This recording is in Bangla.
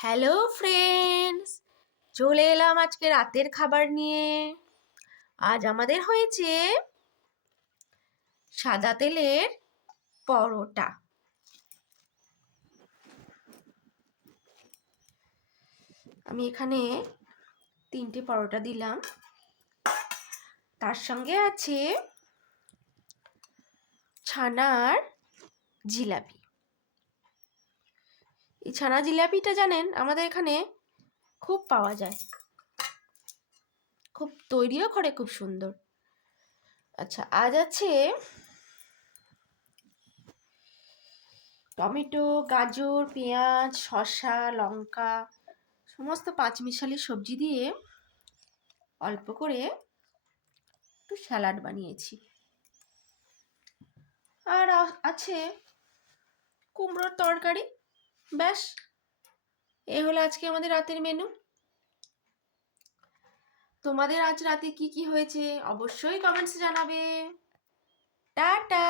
হ্যালো ফ্রেন্ডস, চলে এলাম আজকে রাতের খাবার নিয়ে। আজ আমাদের হয়েছে সাদা তেলের পরোটা। আমি এখানে 3টে পরোটা দিলাম। তার সঙ্গে আছে ছানার জিলাপি। এই ছানা জিলাপিটা জানেন আমাদের এখানে খুব পাওয়া যায়, খুব তৈরিও করে খুব সুন্দর। আচ্ছা, আজ আছে টমেটো, গাজর, পেঁয়াজ, শসা, লঙ্কা সমস্ত পাঁচমিশালি সবজি দিয়ে অল্প করে একটু স্যালাড বানিয়েছি। আর আছে কুমড়োর তরকারি। ব্যাস, এ হলো আজকে আমাদের রাতের মেনু। তোমাদের আজ রাতে কি কি হয়েছে অবশ্যই কমেন্টসে জানাবে। টাটা।